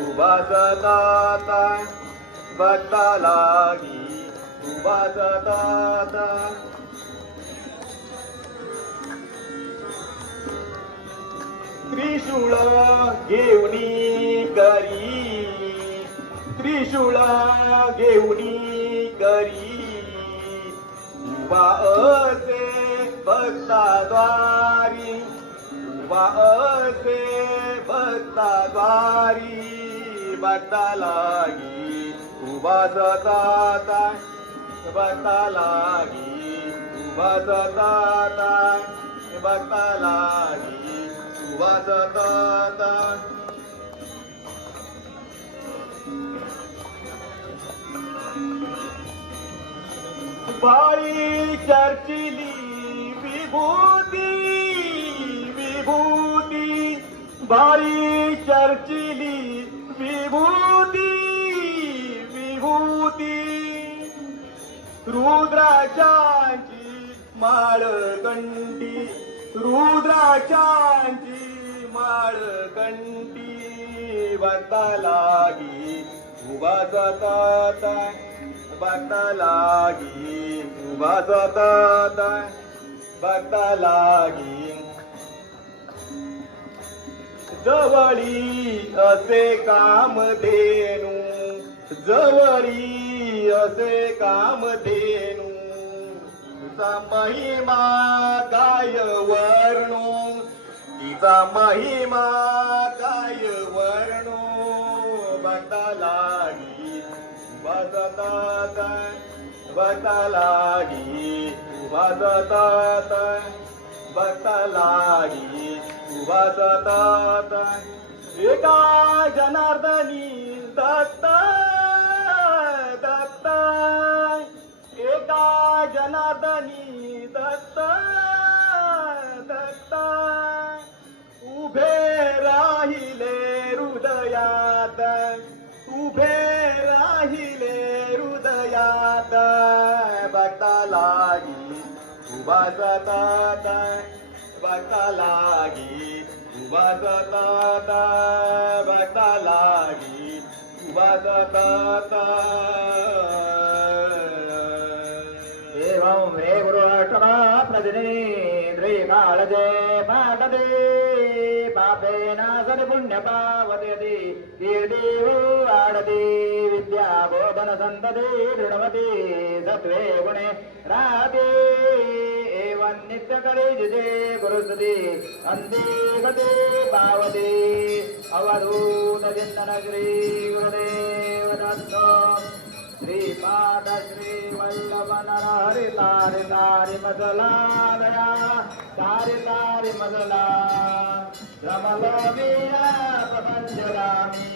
उभा सताता बदलागी उभा सताता त्रिशूळ घेऊनी करी त्रिशूळ घेऊनी करी। उभा असे भक्ताद्वारी उभा असे भक्ताद्वारी बघता लागी उभा जाता बघता लागी उभा जाता बघता लागी उभा जाता बाळी चर्चिली विभूती बारी चर्चिली विभूती विभूती. रुद्राचांची माळकंटी रुद्राचांची माळकंटी बघता लागी उभा जातात बघता लागी उभा जातात बघता लागी जवळी असे काम धेनू. जवळी असे काम धेनू. तिचा महिमा काय वर्णू? तिचा महिमा काय वर्णू? बघता लागी बसतात बघता लागी लागी एका जनार्दनी दत्त दत्त. एका जनार्दनी दत्त दत्त. उभे राहिले हृदयात उभे राहिले हृदयात. बघता लागी उभा जाता बघता लागी. उभा जाता बघता लागी. उभा जाता एवं मे गुरुष्टमा प्रतिनिध्री काळजे पाठदे శబ్దేనాసరి పుణ్యపావతి దీర్దేవో ఆడతి విద్యాబోధన సంతతి దృఢవతి సత్వే గుణే. రాతే నిత్యకరీ జిజే గురుసతి అందేహతే పావతి. అవధూత చింతన శ్రీ గురుదేవ శ్రీపాద శ్రీ వల్లవనరహరి తారి తారి మదలా తారి తారి మదలా రమలో మీరా ప్రపంచరామీ